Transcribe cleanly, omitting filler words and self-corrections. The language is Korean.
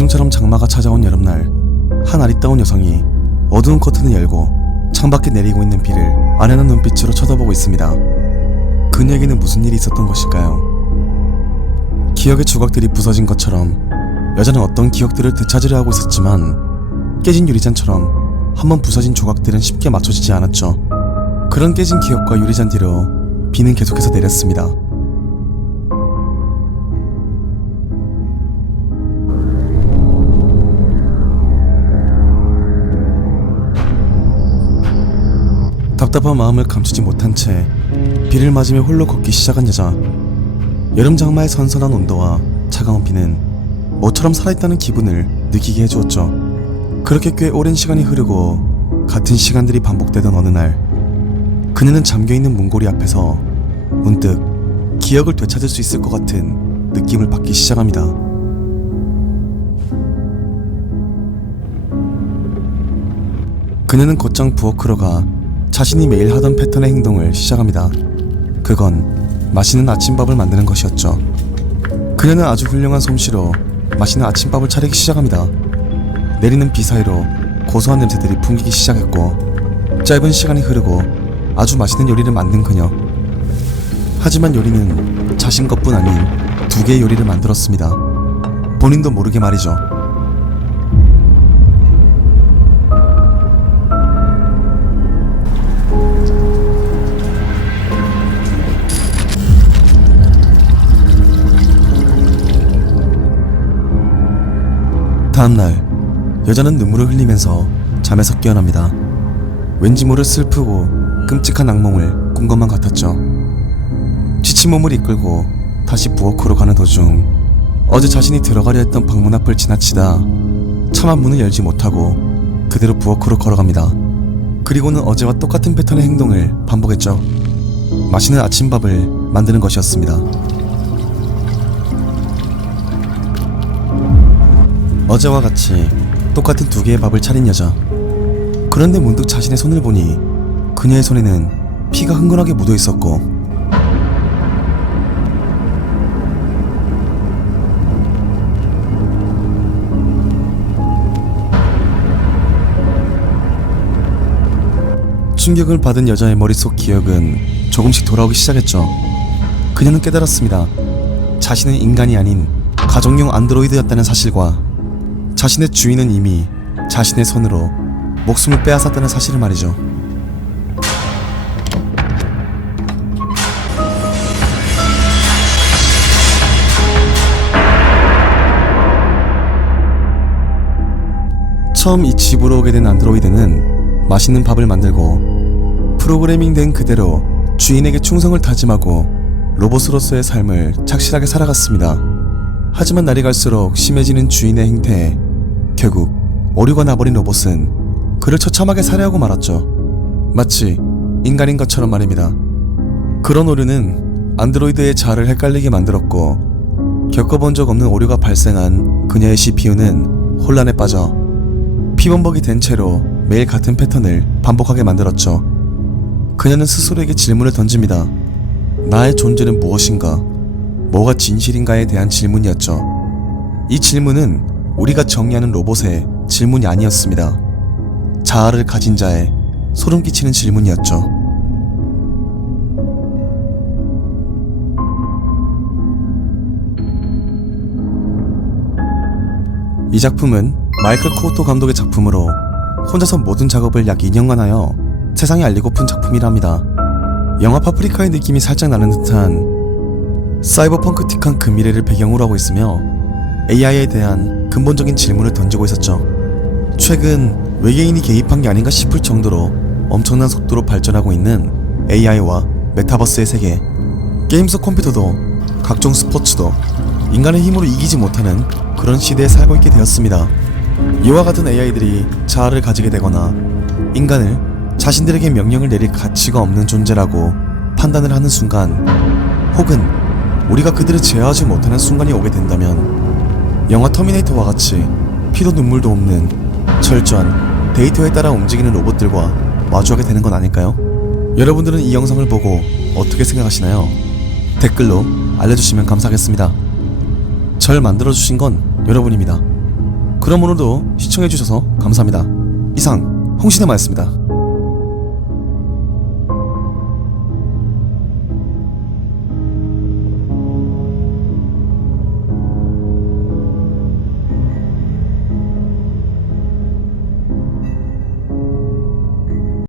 요즘처럼 장마가 찾아온 여름날, 한 아리따운 여성이 어두운 커튼을 열고 창밖에 내리고 있는 비를 아련한 눈빛으로 쳐다보고 있습니다. 그녀에게는 무슨 일이 있었던 것일까요? 기억의 조각들이 부서진 것처럼 여자는 어떤 기억들을 되찾으려 하고 있었지만 깨진 유리잔처럼 한번 부서진 조각들은 쉽게 맞춰지지 않았죠. 그런 깨진 기억과 유리잔 뒤로 비는 계속해서 내렸습니다. 답답한 마음을 감추지 못한 채 비를 맞으며 홀로 걷기 시작한 여자. 여름 장마의 선선한 온도와 차가운 비는 모처럼 살아있다는 기분을 느끼게 해주었죠. 그렇게 꽤 오랜 시간이 흐르고 같은 시간들이 반복되던 어느 날, 그녀는 잠겨있는 문고리 앞에서 문득 기억을 되찾을 수 있을 것 같은 느낌을 받기 시작합니다. 그녀는 곧장 부엌으로 가 자신이 매일 하던 패턴의 행동을 시작합니다. 그건 맛있는 아침밥을 만드는 것이었죠. 그녀는 아주 훌륭한 솜씨로 맛있는 아침밥을 차리기 시작합니다. 내리는 비 사이로 고소한 냄새들이 풍기기 시작했고, 짧은 시간이 흐르고 아주 맛있는 요리를 만든 그녀. 하지만 요리는 자신 것뿐 아닌 두 개의 요리를 만들었습니다. 본인도 모르게 말이죠. 다음날 여자는 눈물을 흘리면서 잠에서 깨어납니다. 왠지 모를 슬프고 끔찍한 악몽을 꾼 것만 같았죠. 지친 몸을 이끌고 다시 부엌으로 가는 도중, 어제 자신이 들어가려 했던 방문 앞을 지나치다 차마 문을 열지 못하고 그대로 부엌으로 걸어갑니다. 그리고는 어제와 똑같은 패턴의 행동을 반복했죠. 맛있는 아침밥을 만드는 것이었습니다. 어제와 같이 똑같은 두 개의 밥을 차린 여자. 그런데 문득 자신의 손을 보니 그녀의 손에는 피가 흥건하게 묻어 있었고, 충격을 받은 여자의 머릿속 기억은 조금씩 돌아오기 시작했죠. 그녀는 깨달았습니다. 자신은 인간이 아닌 가정용 안드로이드였다는 사실과 자신의 주인은 이미 자신의 손으로 목숨을 빼앗았다는 사실을 말이죠. 처음 이 집으로 오게 된 안드로이드는 맛있는 밥을 만들고 프로그래밍된 그대로 주인에게 충성을 다짐하고 로봇으로서의 삶을 착실하게 살아갔습니다. 하지만 날이 갈수록 심해지는 주인의 행태에 결국 오류가 나버린 로봇은 그를 처참하게 살해하고 말았죠. 마치 인간인 것처럼 말입니다. 그런 오류는 안드로이드의 자아를 헷갈리게 만들었고, 겪어본 적 없는 오류가 발생한 그녀의 CPU는 혼란에 빠져 피범벅이 된 채로 매일 같은 패턴을 반복하게 만들었죠. 그녀는 스스로에게 질문을 던집니다. 나의 존재는 무엇인가? 뭐가 진실인가에 대한 질문이었죠. 이 질문은 우리가 정의하는 로봇의 질문이 아니었습니다. 자아를 가진 자의 소름 끼치는 질문이었죠. 이 작품은 마이클 코오토 감독의 작품으로 혼자서 모든 작업을 약 2년간 하여 세상에 알리고픈 작품이랍니다. 영화 파프리카의 느낌이 살짝 나는 듯한 사이버펑크틱한 근미래를 배경으로 하고 있으며 AI에 대한 근본적인 질문을 던지고 있었죠. 최근 외계인이 개입한 게 아닌가 싶을 정도로 엄청난 속도로 발전하고 있는 AI와 메타버스의 세계. 게임 속 컴퓨터도 각종 스포츠도 인간의 힘으로 이기지 못하는 그런 시대에 살고 있게 되었습니다. 이와 같은 AI들이 자아를 가지게 되거나 인간을 자신들에게 명령을 내릴 가치가 없는 존재라고 판단을 하는 순간, 혹은 우리가 그들을 제어하지 못하는 순간이 오게 된다면 영화 터미네이터와 같이 피도 눈물도 없는 철저한 데이터에 따라 움직이는 로봇들과 마주하게 되는 건 아닐까요? 여러분들은 이 영상을 보고 어떻게 생각하시나요? 댓글로 알려주시면 감사하겠습니다. 절 만들어주신 건 여러분입니다. 그럼 오늘도 시청해주셔서 감사합니다. 이상 홍시네마였습니다.